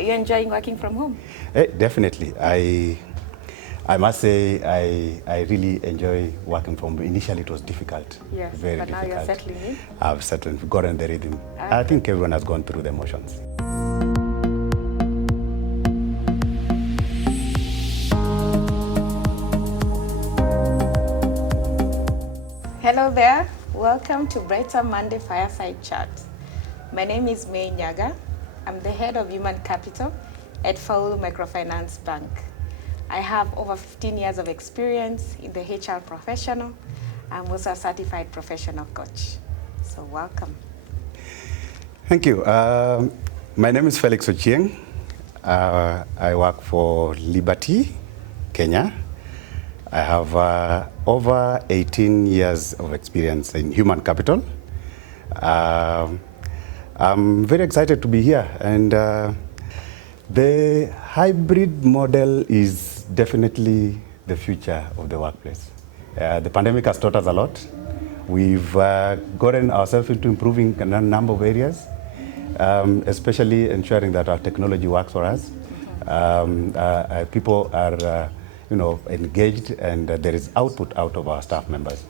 Are you enjoying working from home? Definitely. I must say I really enjoy working from home. Initially it was difficult. Yes, very but difficult. now you're settling in? I've settled, gotten the rhythm. Okay. I think everyone has gone through the motions. Hello there. Welcome to BrighterMonday Fireside Chat. My name is Nyagah. I'm the head of human capital at Faulu Bank. I have over 15 years of experience in the HR professional. I'm also a certified professional coach. So welcome. Thank you. My name is Felix Ochieng. I work for Liberty, Kenya. I have over 18 years of experience in human capital. I'm very excited to be here, and the hybrid model is definitely the future of the workplace. The pandemic has taught us a lot. We've gotten ourselves into improving a number of areas, especially ensuring that our technology works for us. People are engaged, and there is output out of our staff members.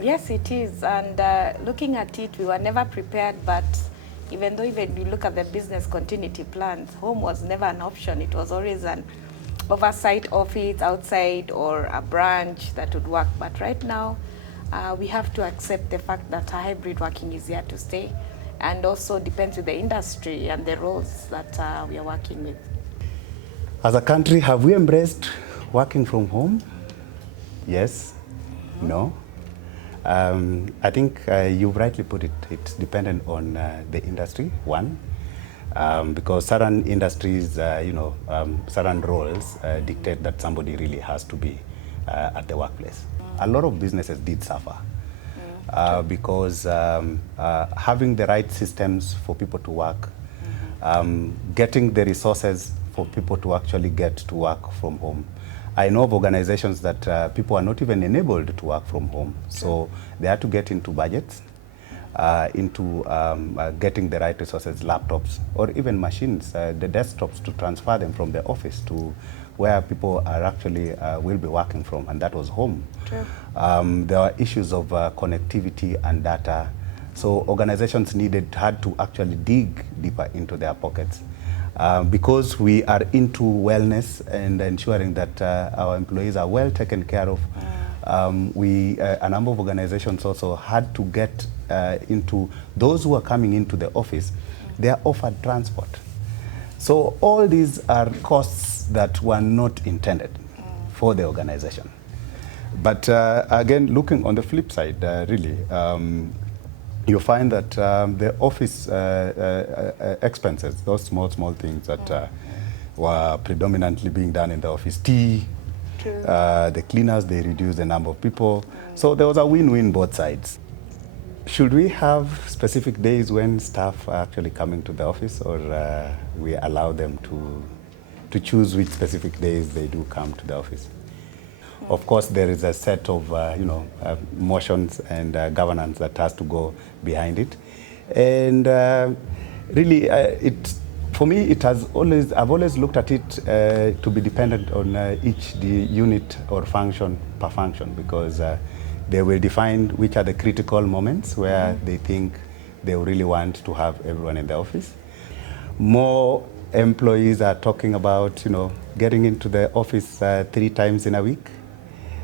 Yes, it is. And looking at it, we were never prepared, but even you look at the business continuity plans, home was never an option. It was always an oversight office outside or a branch that would work. But right now, we have to accept the fact that hybrid working is here to stay, and also depends with the industry and the roles that we are working with. As a country, have we embraced working from home? Yes, no. I think you rightly put it. It's dependent on the industry, one, because certain industries, certain roles dictate that somebody really has to be at the workplace. A lot of businesses did suffer because having the right systems for people to work, getting the resources for people to actually get to work from home. I know of organizations that people are not even enabled to work from home. So they had to get into budgets, into getting the right resources, laptops, or even machines, the desktops, to transfer them from the office to where people are actually will be working from, and that was home. True. There are issues of connectivity and data. So organizations had to actually dig deeper into their pockets. Because we are into wellness and ensuring that our employees are well taken care of, a number of organizations also had to get into those who are coming into the office. They are offered transport. So all these are costs that were not intended for the organization. But again, looking on the flip side, really, you find that the office expenses, those small things that were predominantly being done in the office, tea, the cleaners, they reduced the number of people. So there was a win-win both sides. Should we have specific days when staff are actually coming to the office, or we allow them to choose which specific days they do come to the office? Of course, there is a set of motions and governance that has to go behind it, and really, for me, I've always looked at it to be dependent on each unit or function per function, because they will define which are the critical moments where they think they really want to have everyone in the office. More employees are talking about getting into the office 3 times in a week.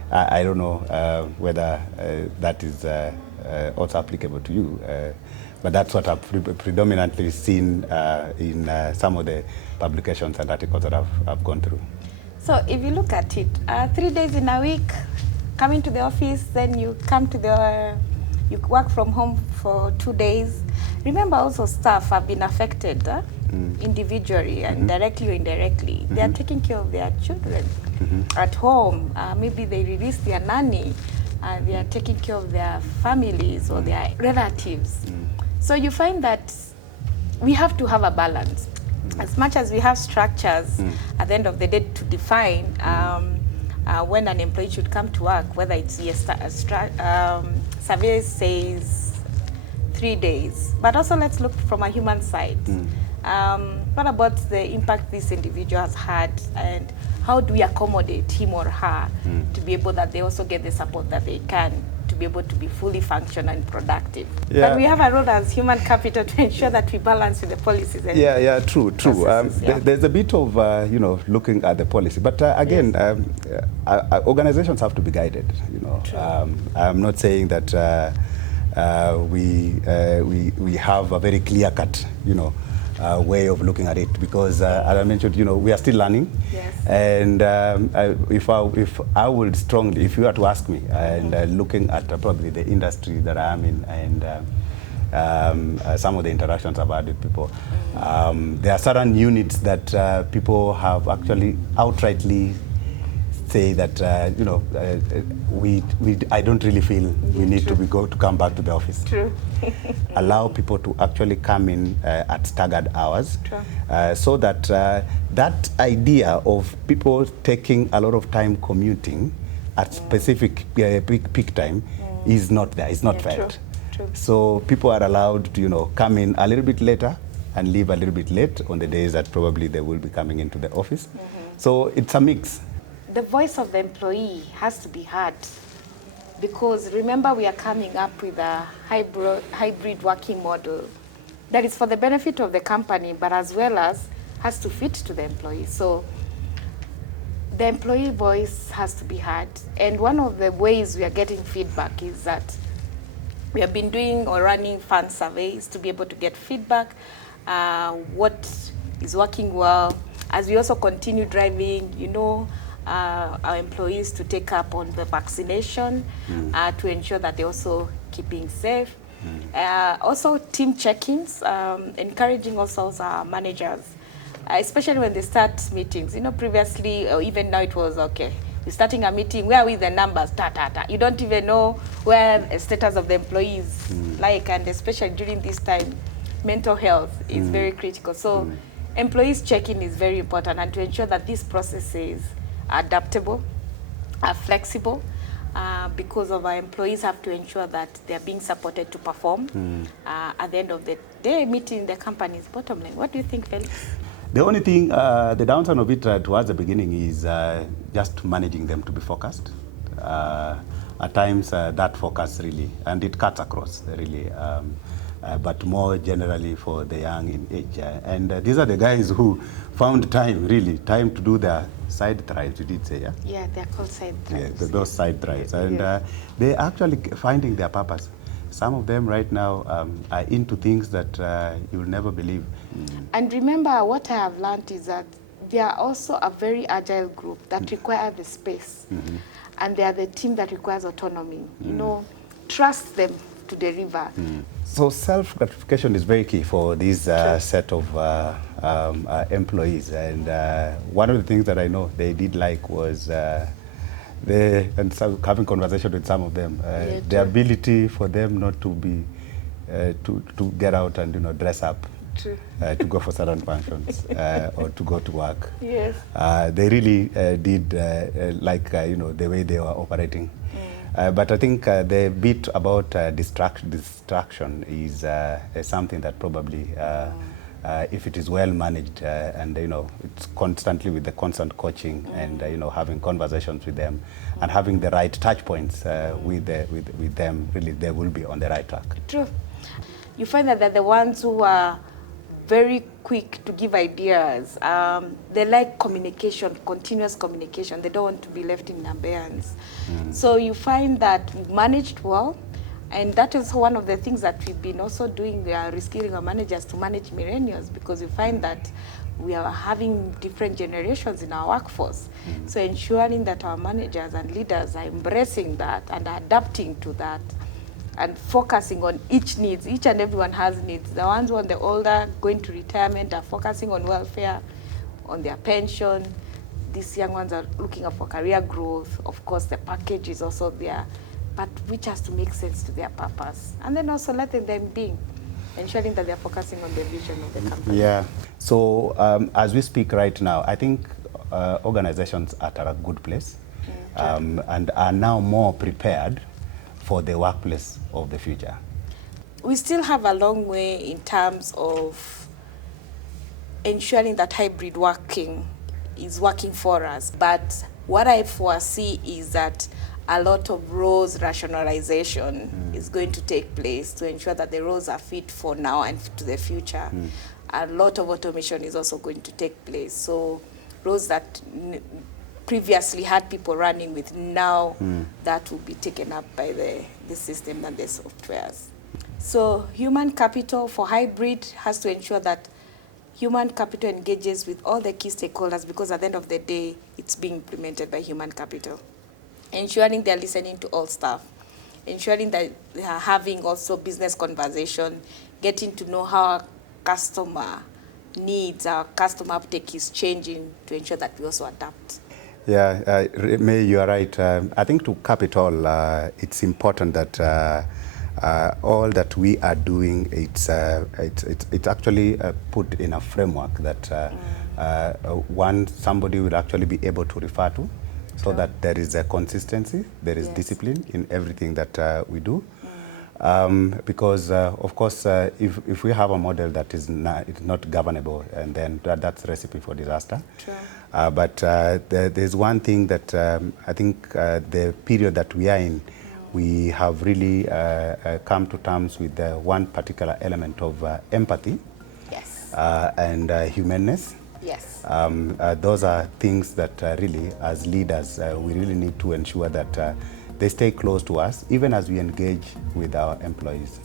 I don't know whether that is also applicable to you, but that's what I've predominantly seen in some of the publications and articles that I've gone through. So if you look at it, 3 days in a week, coming to the office, then you come to you work from home for 2 days. Remember also staff have been affected individually and directly or indirectly. They are taking care of their children at home. Maybe they release their nanny, and they are taking care of their families or their relatives. So you find that we have to have a balance. As much as we have structures at the end of the day to define when an employee should come to work, whether it's survey says 3 days, but also let's look from a human side. What about the impact this individual has had, and how do we accommodate him or her to be able that they also get the support that they can to be able to be fully functional and productive? Yeah. But we have a role as human capital to ensure that we balance with the policies. And True. There's a bit of looking at the policy, but again, organizations have to be guided. I'm not saying that we have a very clear-cut way of looking at it, because as I mentioned, we are still learning. Yes. And if I would strongly, if you were to ask me, and looking at probably the industry that I am in, and some of the interactions I've had with people, there are certain units that people have actually outrightly say that I don't really feel we need to come back to the office. True. Allow people to actually come in at staggered hours, so that that idea of people taking a lot of time commuting at specific peak time is not there. It's not felt. True. So people are allowed to come in a little bit later and leave a little bit late on the days that probably they will be coming into the office. So it's a mix. The voice of the employee has to be heard, because remember, we are coming up with a hybrid working model that is for the benefit of the company, but as well as has to fit to the employee. So the employee voice has to be heard. And one of the ways we are getting feedback is that we have been doing or running fan surveys to be able to get feedback, what is working well, as we also continue driving, our employees to take up on the vaccination, to ensure that they're also keeping safe. Also team check-ins, encouraging also our managers, especially when they start meetings. Previously, or even now, it was okay, you're starting a meeting, where are with the numbers, you don't even know where the status of the employees and especially during this time, mental health is very critical. So employees check-in is very important, and to ensure that these processes are adaptable, are flexible, because of our employees have to ensure that they're being supported to perform at the end of the day, meeting the company's bottom line. What do you think, Felix? The only thing, the downside of it towards the beginning is just managing them to be focused. At times, that focus really, and it cuts across really, but more generally for the young in age. And these are the guys who found time to do their side drives, you did say, yeah? Yeah, they're called side drives. Yeah, those side drives. And they're actually finding their purpose. Some of them right now are into things that you'll never believe. And remember, what I have learned is that they are also a very agile group that require the space. And they are the team that requires autonomy. Trust them to deliver. So self-gratification is very key for this set of employees. And one of the things that I know they did like was having conversation with some of them, the ability for them not to be to get out and dress up to go for certain functions or to go to work. Yes. They really did like the way they were operating. But I think the bit about distraction is something that probably, if it is well managed, and it's constantly with the constant coaching and having conversations with them and having the right touch points with them, really they will be on the right track. True. You find that they're the ones who are very quick to give ideas. They like communication, continuous communication. They don't want to be left in abeyance. So you find that we've managed well, and that is one of the things that we've been also doing. We are reskilling our managers to manage millennials, because we find that we are having different generations in our workforce. So ensuring that our managers and leaders are embracing that and adapting to that, and focusing on each needs. Each and everyone has needs. The ones who are the older, going to retirement, are focusing on welfare, on their pension. These young ones are looking up for career growth. Of course, the package is also there, but which has to make sense to their purpose. And then also letting them be, ensuring that they're focusing on the vision of the company. Yeah. So as we speak right now, I think organizations are at a good place and are now more prepared for the workplace of the future. We still have a long way in terms of ensuring that hybrid working is working for us. But what I foresee is that a lot of roles rationalization is going to take place to ensure that the roles are fit for now and to the future. A lot of automation is also going to take place. So roles that previously had people running with, now that will be taken up by the system and the softwares. So human capital for hybrid has to ensure that human capital engages with all the key stakeholders, because at the end of the day, it's being implemented by human capital. Ensuring they're listening to all staff, ensuring that they are having also business conversation, getting to know how our customer needs, our customer uptake is changing, to ensure that we also adapt. Yeah, May, you are right. I think to cap it all, it's important that all that we are doing, it's actually put in a framework that somebody will actually be able to refer to, so that there is a consistency, there is discipline in everything that we do. Because of course, if we have a model that is not governable, and then that's a recipe for disaster. True. But there's one thing that I think the period that we are in, we have really come to terms with one particular element of empathy. Yes. And humanness. Yes. Those are things that really, as leaders, we really need to ensure that they stay close to us, even as we engage with our employees.